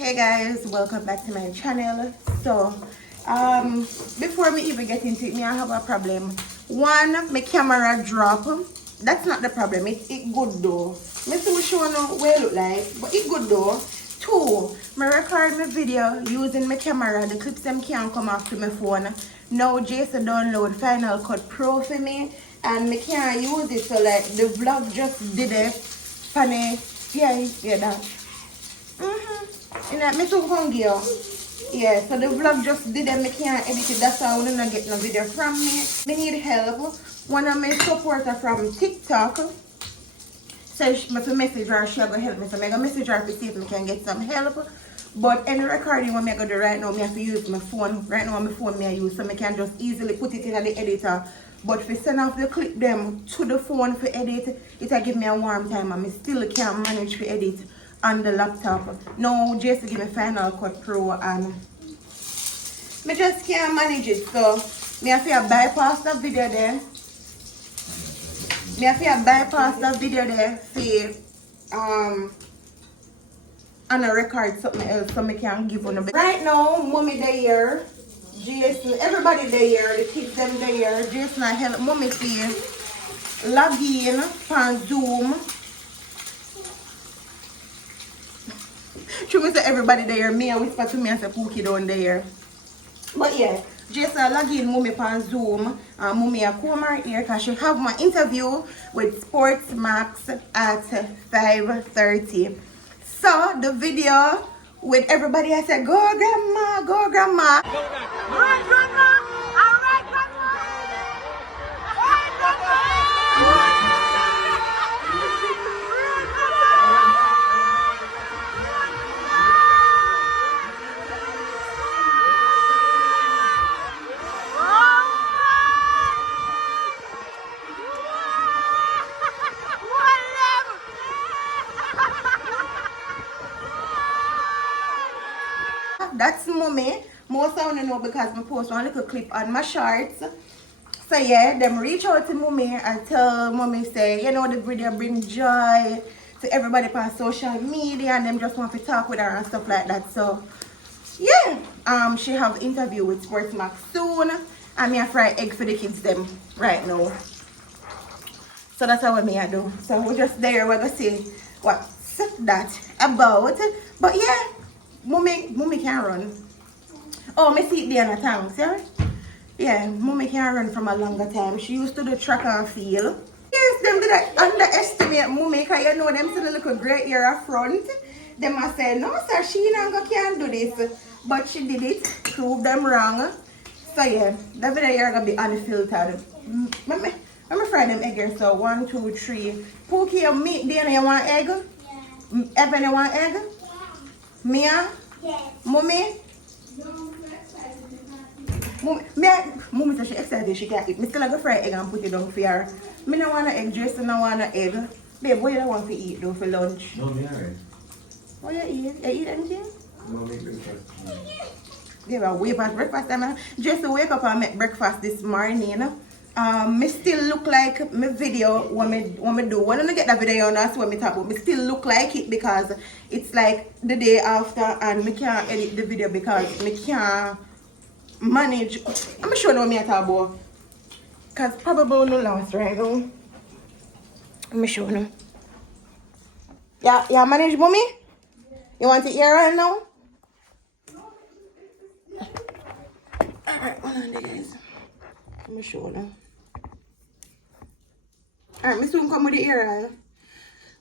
Hey guys, welcome back to my channel. So before me even get into it, I have a problem. One, my camera drop. That's not the problem. It good though. Me see me show you what it look like, but it good though. Two, me record my video using my camera. The clips them can't come off to my phone. Now Jason download Final Cut Pro for me, and me can't use it. So like the vlog just did it. Funny, yeah that. Me too hungry. Yeah, so the vlog just did and I can't edit it. That's why I wouldn't get no video from me. Me need help. One of my supporter from TikTok says me to message her, she'll go help me. So I'm going to message her to see if I can get some help. But any recording what I'm going to do right now, I have to use my phone. Right now my phone I use, so I can just easily put it in the editor. But if I send off the clip them to the phone for edit, it will give me a warm time and I still can't manage to edit on the laptop. Now just give me Final Cut Pro and I just can't manage it. So I have to bypass the video there. I have to bypass the video there for and I record something else so I can give on a bit. Right now, mommy there, Jason, everybody there, the kids them there, Jason I help mommy to log in on Zoom. True, say everybody there, me and whisper to me and say Pookie down there. But yeah, just log in mommy on Zoom. Mommy a come right here because she have my interview with Sports Max at 5:30. So the video with everybody I said, go grandma, go grandma. Alright grandma, alright grandma. Alright grandma. That's mommy. Most of you know because I post one little clip on my shorts. So yeah, them reach out to mommy and tell mommy say, you know, the video bring joy to everybody on social media and them just want to talk with her and stuff like that. So yeah, she have interview with Sports Max soon and me a fry egg for the kids them right now. So that's how me I do. So we're just there, we're gonna see what's that about. But yeah, mommy can run. Oh, me see it there in the tank, see? Yeah, mommy can run from a longer time. She used to do track and field. Yes, them did I underestimate mommy because you know them see the little gray hair up front. Them I say, no sir, she can't do this. But she did it, prove them wrong. So yeah, that video here gonna be unfiltered. Let me fry them egg here. So 1, 2, 3. Pookie, you meat Dana, you want egg? Yeah. Evan, you want egg? Yeah. Mia? Yes. Mommy? Mommy said she excited she can't eat. Me still have to fry egg and put it down for her. Me don't want an egg, Jason don't want an egg. Babe, what you don't want to eat though for lunch? No, me alright. What you eat? You eat anything? No, make breakfast. Yeah, well, way past breakfast time. Just to wake up and make breakfast this morning. Me still look like my video when me do. When I get that video on, that's what me talk about. Me still look like it because it's like the day after and me can't edit the video because me can't manage. I'm sure what me I talk about. Cause probably no last right now. I'm sure no. Yeah, manage mommy? You want to hear right now? Alright, hold on guys. I'm sure now. Alright, me soon come with the ear.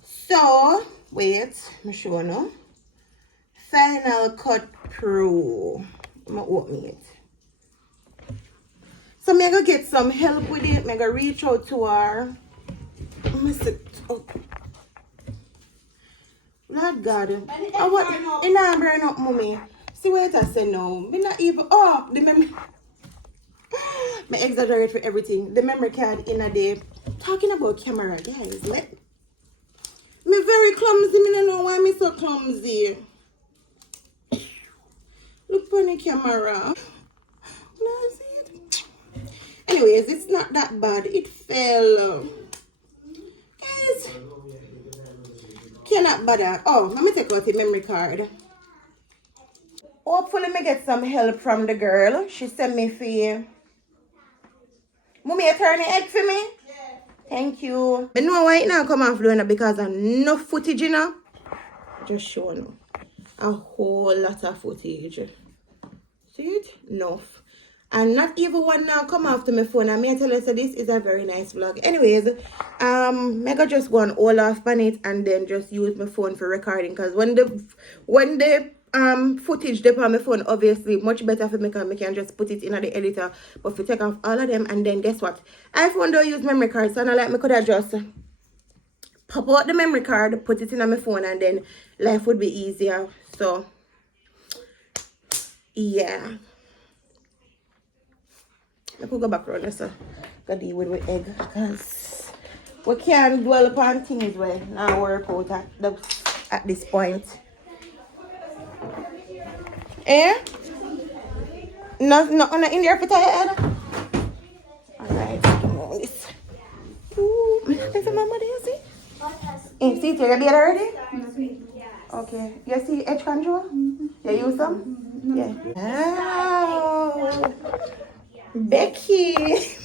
So, wait, I'm sure now. Final Cut Pro. I'm gonna open it. So, I'm gonna get some help with it. I'm gonna reach out to her. Let me sit up. Lord God. Oh, what? It not burn up, mommy. See what I say now. Me not even. Oh, the memory. Me exaggerate for everything. The memory card in a day. Talking about camera, guys. Me very clumsy. Me don't know why me so clumsy. Look on the camera. No, see it. Anyways, it's not that bad. It fell. Guys, cannot bother. Oh, let me take out the memory card. Hopefully me get some help from the girl. She sent me for Mommy, you turn the egg for me? Yeah. Thank you. I know why it now come off doing it because of no footage, you know. Just show you. A whole lot of footage. See it? Enough. And not even one now come after my phone. I may tell you, so this is a very nice vlog. Anyways, Mega just go on all off on it and then just use my phone for recording. Because when the footage dip on my phone, obviously much better for me because I can just put it in the editor. But if you take off all of them and then guess what? iPhone don't use memory card, so I like me could have just pop out the memory card, put it in on my phone, and then life would be easier. So yeah. I could go back around this, go deal with the egg, because we can't dwell upon things where now work out at this point. Eh? Nothing in there for your head? Alright, come on this. Ooh, is it my mother, you see? See, you got it already? Okay. You see edge control? You use them? Yeah. Wow. Becky. Listen.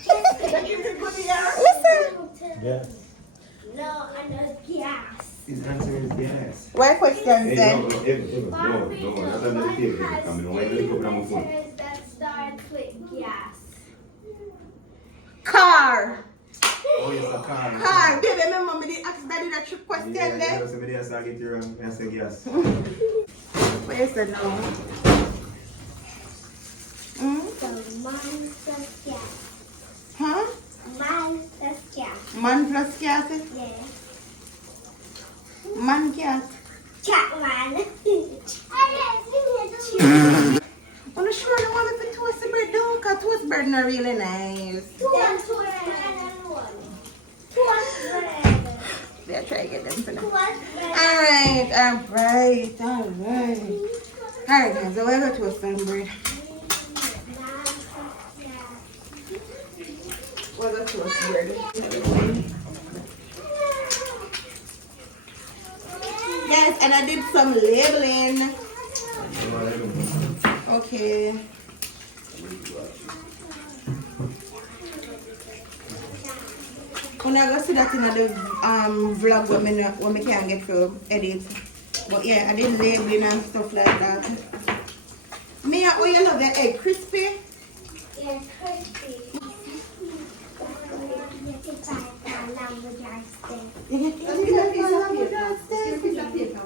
Yes. No, I know gas. His answer is yes. What question Hey, then? no, that's another thing. I mean, why you look up on my phone? That starts with gas. Car. Oh, yes, a car. Car. Baby, remember me did ask daddy that trick question Yeah, then? somebody else get you wrong. I say yes. What you said now? So mine plus gas. Huh? Mine plus gas. Man plus cat? Yeah. Man cat. Cat man. I'm not sure I want to toast the bread though, because toast bread not really nice. They'll try to get them for now. Alright. Alright, guys, so we're going to toast some bread. We're going to toast bread. Guys, and I did some labeling. Okay. When I go see that in the vlog when me can't get to edit. But yeah, I did labeling and stuff like that. Me, oh, you love the egg crispy? Yeah, crispy. You get a piece of paper.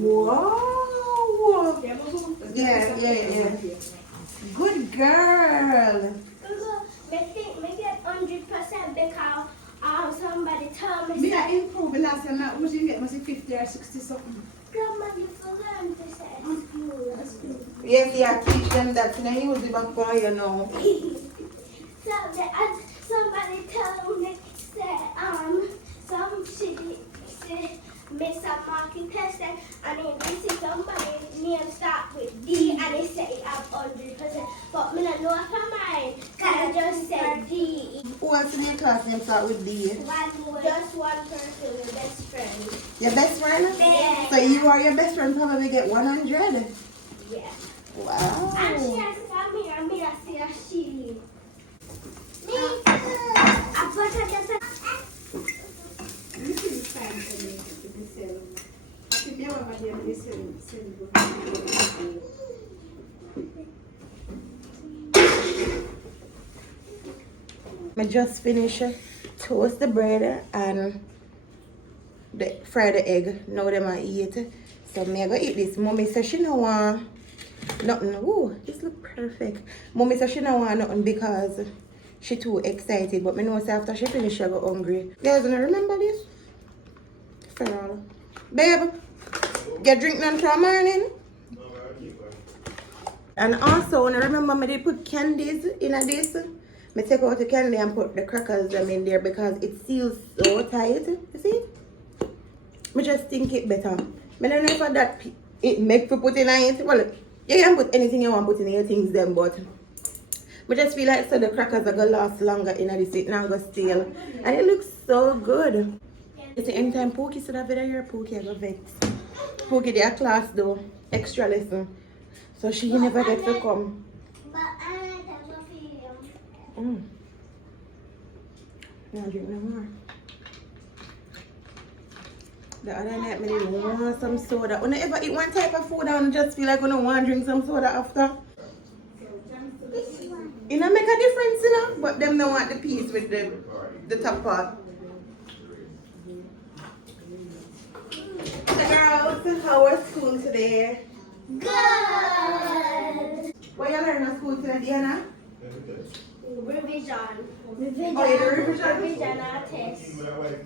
Wow. Yeah. Good girl. I think maybe 100% because somebody told me. Me I improve last time. Now, you get must be 50 or 60 something. Grandma, you forgot to say at school. Yes, yeah, teach them that. Now use the back for you know. Somebody told me she made some marking test and then this is somebody name start with D and they say it have 100%. But me not know if I'm mine. Cause I just said D. Who else in your class name start with D? Just one person, your best friend. Your best friend? Yeah. So you or your best friend probably get 100? Yeah. Wow. And she has come here and me I see a she. I put her just a... This is time for me to be selling. I think they were going to selling. I just finished toast the bread and fry the egg. Now them I eat. So me I go eat this. Mommy says she don't want nothing. Ooh, this look perfect. Mommy says she don't want nothing because she too excited. But me know say after she finish she go hungry. Guys, wanna remember this? Farrell. Babe, get drink none for morning. And also wanna remember me they put candies in this. Me take out the candy and put the crackers them in there because it seals so tight. You see? Me just think it better. Me don't know if that it make for put in it. Well, you can put anything you want put in your things them, but I just feel like so the crackers are gonna last longer in this. It now go stale. And it looks so good. It's the anytime Pookie said that video here, Pookie I go vex. Pookie their class though. Extra lesson. So she never get to come. But I don't feel No, drink no more. The other night, I didn't want some soda. When I ever eat one type of food, I just feel like I don't want to drink some soda after. It don't make a difference, you know, but them don't want the piece with the top part. So girls, how was school today? good. What you learn at school today, Diana? Revision. Oh, you do revision? Revision our test.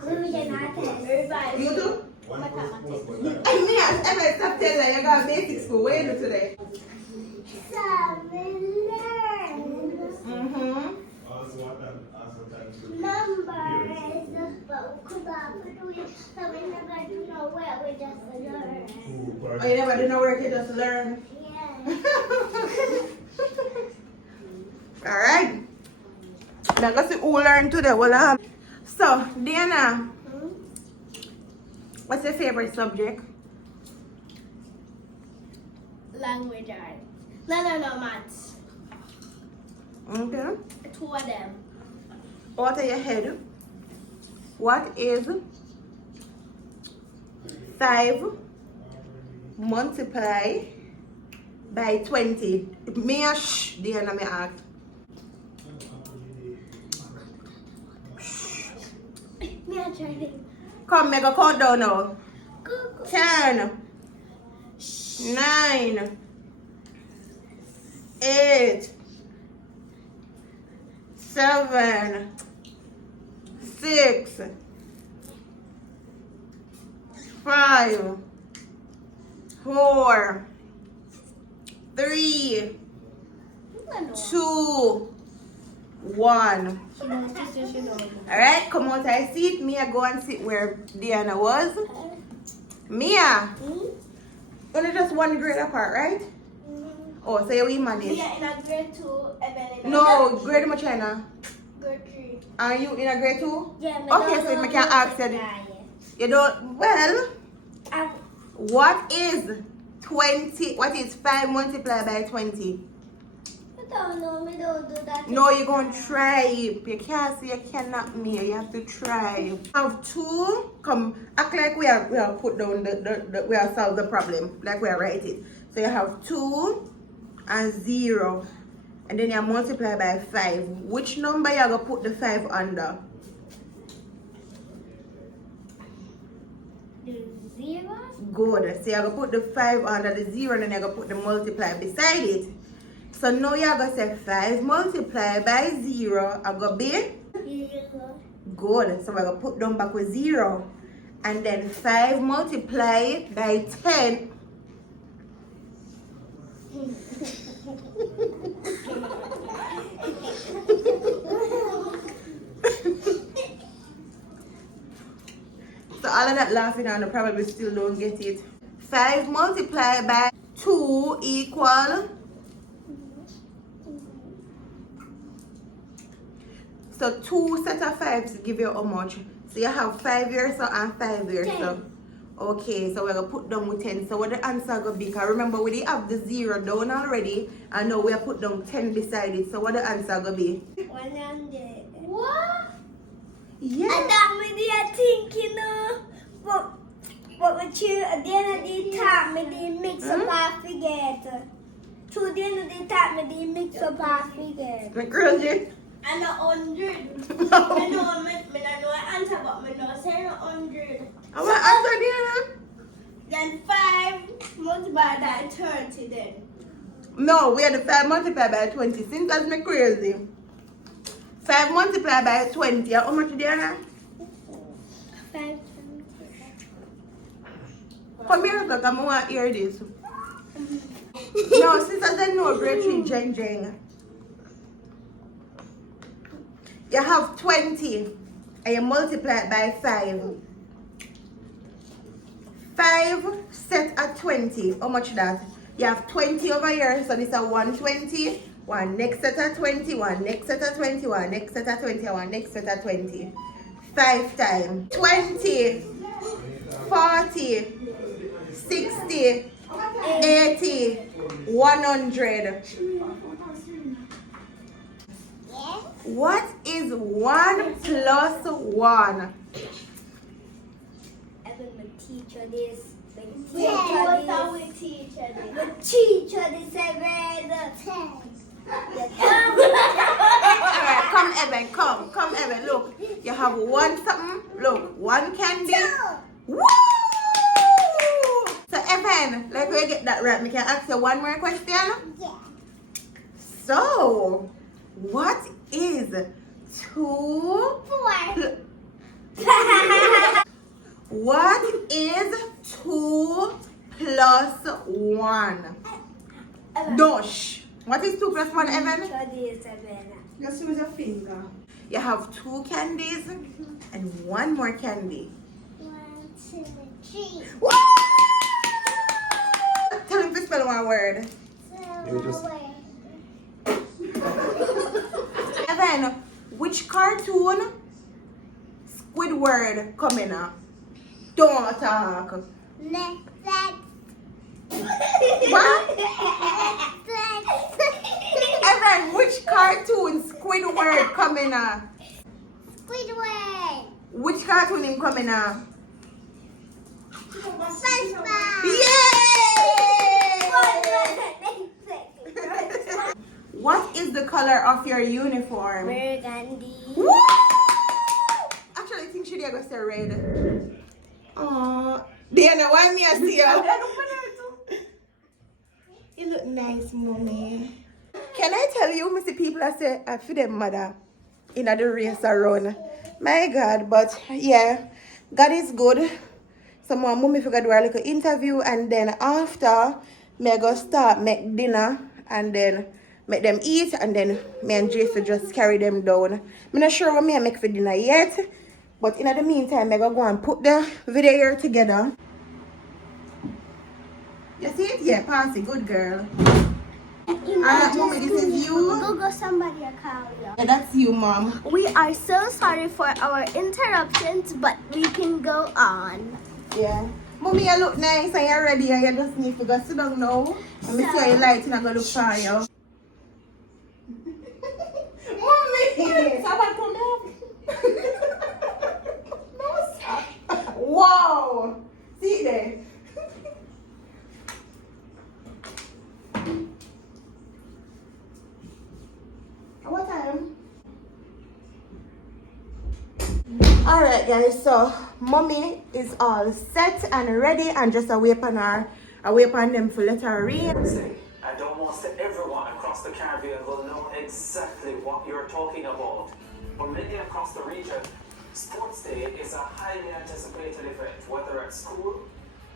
Revision our test. Revise. You do? Mathematics. And me, I stop telling you, you got basic school. What you do today? Mm-hmm. Numbers, but we could not do it, so we never do know where we just learn. Oh, you never do no work, you just learn. Yeah. Alright. Now go see who learn today. Well, so, Diana, what's your favorite subject? Language arts. No, maths. Okay. 2 of them. Out of your head, what is 5 multiply by 20? Me a shh, Diana, me ask. Me a try. Come, make a count down now. Go. 10, 9, 8, 7, 6, 5, 4, 3, 2, 1. Alright, come out I sit. Mia go and sit where Diana was. Mia, only just 1 grade apart, right? Oh, so we manage. We are in a grade 2, Evelyn. No, grade much China. Grade 3. Are you in a grade 2? Yeah, Okay, so I can ask you. You don't, well, what is 20? What is 5 multiplied by 20? I don't know, we don't do that. No, you're going to try. You can't say you cannot me. You have to try. Have 2. Come, act like we have put down we have solved the problem. Like we are write it. So you have 2 and 0. And then you multiply by 5. Which number you going to put the 5 under? The 0? Good. So you're going to put the 5 under the 0 and then you're going to put the multiply beside it. So now you're going to say 5 multiplied by 0 are going to be? 0. Good. So we're going to put them back with 0. And then 5 multiplied by 10. So all of that laughing and I probably still don't get it. 5 multiplied by 2 equal. So 2 set of 5s give you how much? So you have 5 here so and 5 here so. Okay, so we're going to put down with 10. So what the answer going to be? Because remember we have the 0 down already. And now we have put down 10 beside it. So what the answer going to be? 100. What? Yeah. And that me did think, you know, but with you, then they taught me they mix up our figures. Two then they taught me they mix up our figures. My girl, Jay. And 100. I know answer, but I know say 100. I want answer there. Then 5 multiplied by 30 then. No, we had the 5 multiplied by 20. Since that's me crazy. 5 multiplied by 20. How much there? 5. Come here, look. I want to hear this. No, since I said no, grade 3, Jeng Jeng. You have 20 and you multiply it by 5. 5 set at 20. How much that? You have 20 over here, so this is 120. One next set at 20, one next set at 20, one next set at 20, one next set at 20. 5 times. 20, 40, 60, 80, 100. What is 1 plus 1? Even my teacher this. The teacher this 7. Alright, come Evan, come Evan, look. You have 1 something, look, 1 candy. Woo! So Evan, like we get that right, we can ask you one more question? Yeah. So, what is 2 4. What is 2 plus 1? Dosh. What is 2 plus 1, Evan? Just use a finger. You have 2 candies and 1 more candy. 1, 2, 3. Woo! Tell him to spell one word. You just- Evan, which cartoon Squidward come in? Don't talk. What? Evan, which cartoon Squidward come in? Squidward. Which cartoon him come in? SpongeBob. Yay! What is the color of your uniform? Burgundy. Woo! Actually, I think she did go say red. Oh, Diana, why me I see you? You look nice, mommy. Can I tell you, Missy, people I say I feel them mother in the race around. My God, but yeah, God is good. So my mommy figure do a little interview, and then after me I go start make dinner and then make them eat, and then me and Jason just carry them down. I'm not sure what me I make for dinner yet, but in the meantime I go and put the video here together. You see it? Yeah, pass it. Good girl. Mommy, this is you. Google somebody a call you. Yeah, that's you, Mom. We are so sorry for our interruptions, but we can go on. Yeah. Mommy, you look nice and you're ready and you just need to go sit down now. Let me see how you light and I'm going to look for you. Mommy! Someone come down. No, stop. Wow! See there? What time? Alright guys, so mommy is all set and ready and just away upon them for let her read. And almost everyone across the Caribbean will know exactly what you're talking about. For many across the region, Sports Day is a highly anticipated event, whether at school,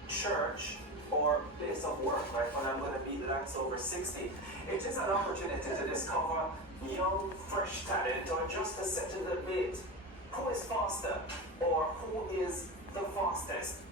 church, or place of work, right? When I'm going to meet lads over 60. It is an opportunity to discover young, fresh talent, or just to settle the debate. Who is faster, or who is the fastest?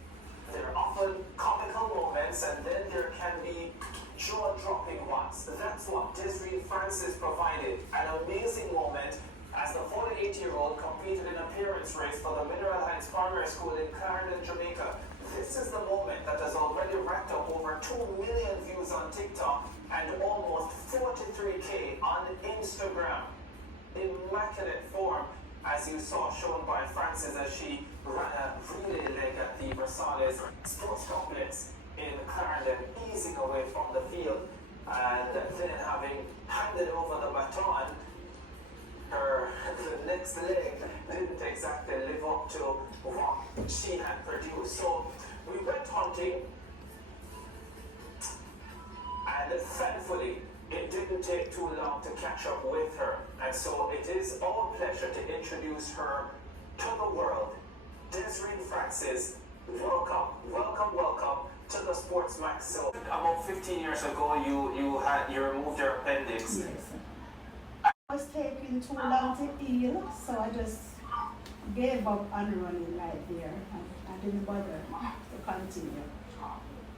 There are often comical moments, and then there can be jaw-dropping ones. That's what Desiree Francis provided. An amazing moment as the 48-year-old competed in an appearance race for the Mineral Heights Primary School in Clarendon, Jamaica. This is the moment that has already racked up over 2 million views on TikTok and almost 43K on Instagram. Immaculate form, as you saw shown by Francis as she ran a relay leg at the Versailles Sports Complex in Clarendon, easing away from the field, and then having handed over the baton, the next leg didn't exactly live up to what she had produced. So we went hunting, and thankfully it didn't take too long to catch up with her. And so it is our pleasure to introduce her to the world. Desiree Francis, welcome to the Sports Max. So about 15 years ago, you removed your appendix. Yes. I was taking too long to heal, so I just gave up on running right there. I didn't bother to continue.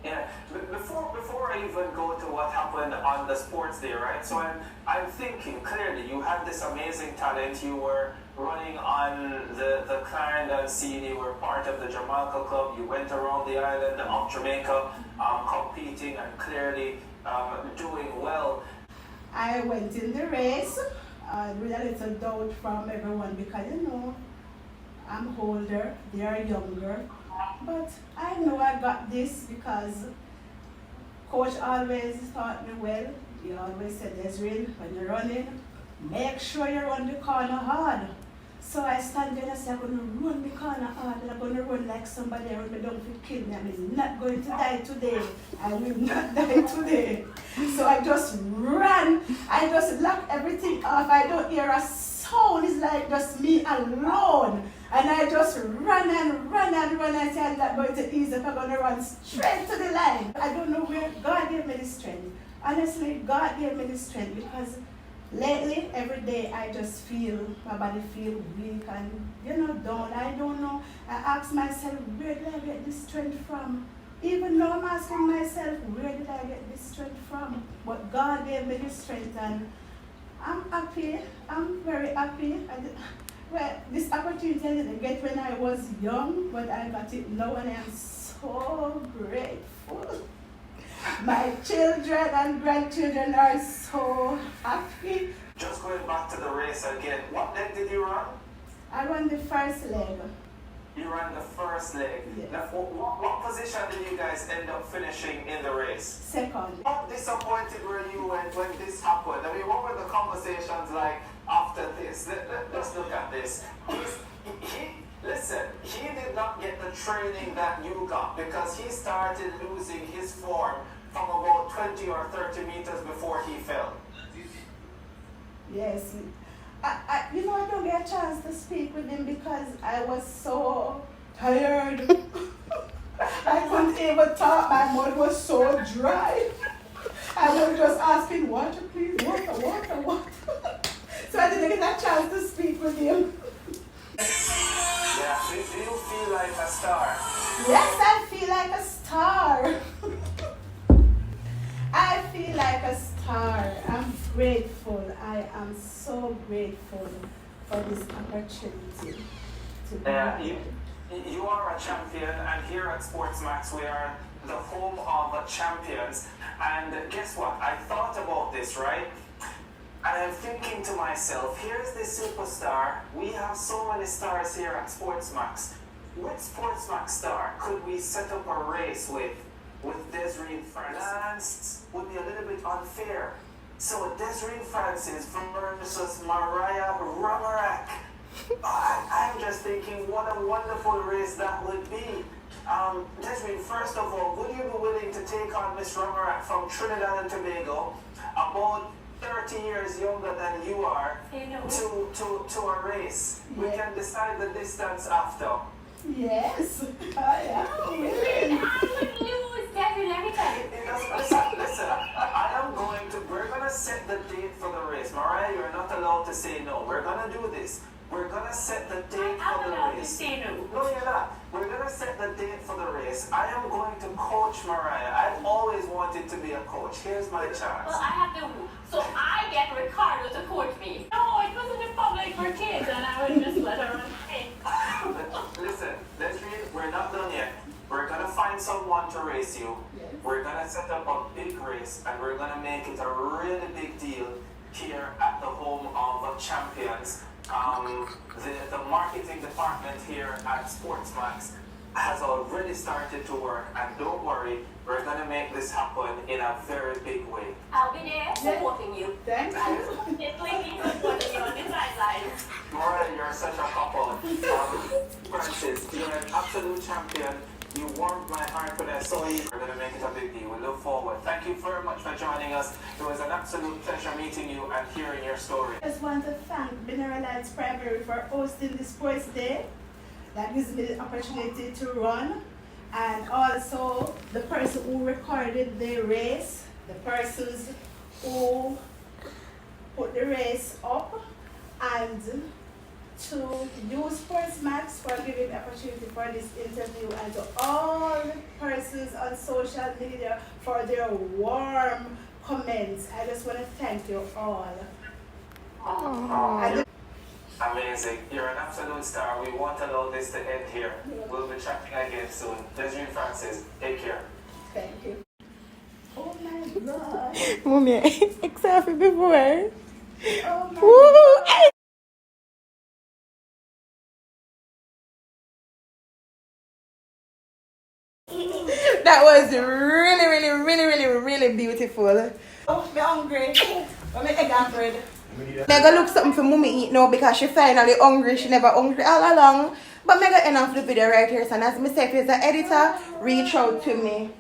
Yeah, before I even go to what happened on the sports day, right? So I'm thinking clearly you had this amazing talent. You were running on the Clarendon scene. You were part of the Jamaica Club. You went around the island of Jamaica, competing and clearly doing well. I went in the race with a little doubt from everyone because I'm older, they are younger. But I know I got this because coach always taught me well. He always said, Desiree, when you're running, make sure you run the corner hard. So I stand there and I say, I'm going to run the corner hard and I'm going to run like somebody else. I don't feel kill me. I'm not going to die today. I will not die today. So I just run. I just lock everything off. I don't hear a sound. It's like just me alone. And I just run and run and run. I say I'm not going to ease up. I'm going to run straight to the line. I don't know where God gave me the strength. Honestly, God gave me the strength because lately, every day I just feel, my body feel weak and, down. I don't know. I ask myself, where did I get this strength from? Even now I'm asking myself, where did I get this strength from? But God gave me this strength and I'm happy. I'm very happy. Well, this opportunity I didn't get when I was young, but I got it now and I am so grateful. My children and grandchildren are so happy. Just going back to the race again, what leg did you run? I won the first leg. You ran the first leg. Yes. Now, what position did you guys end up finishing in the race? Second. How disappointed were you when this happened? I mean, what were the conversations like after this? Let's look at this. He did not get the training that you got because he started losing his form from about 20 or 30 meters before he fell. Yes. I don't get a chance to speak with him because I was so tired. I couldn't even talk. My mouth was so dry. I was just asking, water, please, water. So I didn't get a chance to speak with him. Yeah, do you feel like a star? Yes, I feel like a star. I feel like a star. I'm grateful. I am so grateful for this opportunity to be you are a champion, and here at Sportsmax we are the home of champions. And guess what? I thought about this, right? And I'm thinking to myself, here's this superstar. We have so many stars here at Sportsmax. Which Sportsmax star could we set up a race with Desiree Francis? Would be a little bit unfair. So Desiree Francis versus Mariah Ramarak. I'm just thinking what a wonderful race that would be. Desiree, first of all, would you be willing to take on Miss Ramarak from Trinidad and Tobago, about 30 years younger than you are, to a race? Yes. We can decide the distance after. Yes, I am willing. I would lose, Desiree, let me tell you. Listen, we're gonna set the date for the race. Mariah, you're not allowed to say no. We're gonna do this. We're gonna set the date for the allowed to race. say no. No, you're not. We're gonna set the date for the race. I am going to coach Mariah. I've always wanted to be a coach. Here's my chance. Well, I have to, so I get Ricardo to coach me. No, it wasn't in public for kids, and I would just let her run. Listen, Desiree, we're not done yet. We're gonna find someone to race you. Yes. We're gonna set up a big race, and we're gonna make it a really big deal here at the home of champions. The marketing department here at Sportsmax has already started to work, and don't worry, we're gonna make this happen in a very big way. I'll be there supporting you. Thank I'll you. definitely be supporting you on the sidelines. Mariah, you're such a couple. Francis, you're an absolute champion. You warmed my heart when I saw you. We're gonna make it a big deal. We look forward. Thank you very much for joining us. It was an absolute pleasure meeting you and hearing your story. I just want to thank Mineralize Primary for hosting the sports day. That gives me the opportunity to run. And also the person who recorded the race, the persons who put the race up, and to you Sportsmax for giving me opportunity for this interview, and to all the persons on social media for their warm comments. I just want to thank you all. And Amazing. You're an absolute star. We won't allow this to end here. We'll be chatting again soon. Desiree Francis, take care. thank you. Oh my God. Mommy, excited before. Oh my Woo! That was really beautiful. Oh, I'm hungry. I'm egg and bread. Mega look something for mommy eat now because she finally hungry. She never hungry all along. But mega end off the video right here. So as me say, if you're an editor, reach out to me.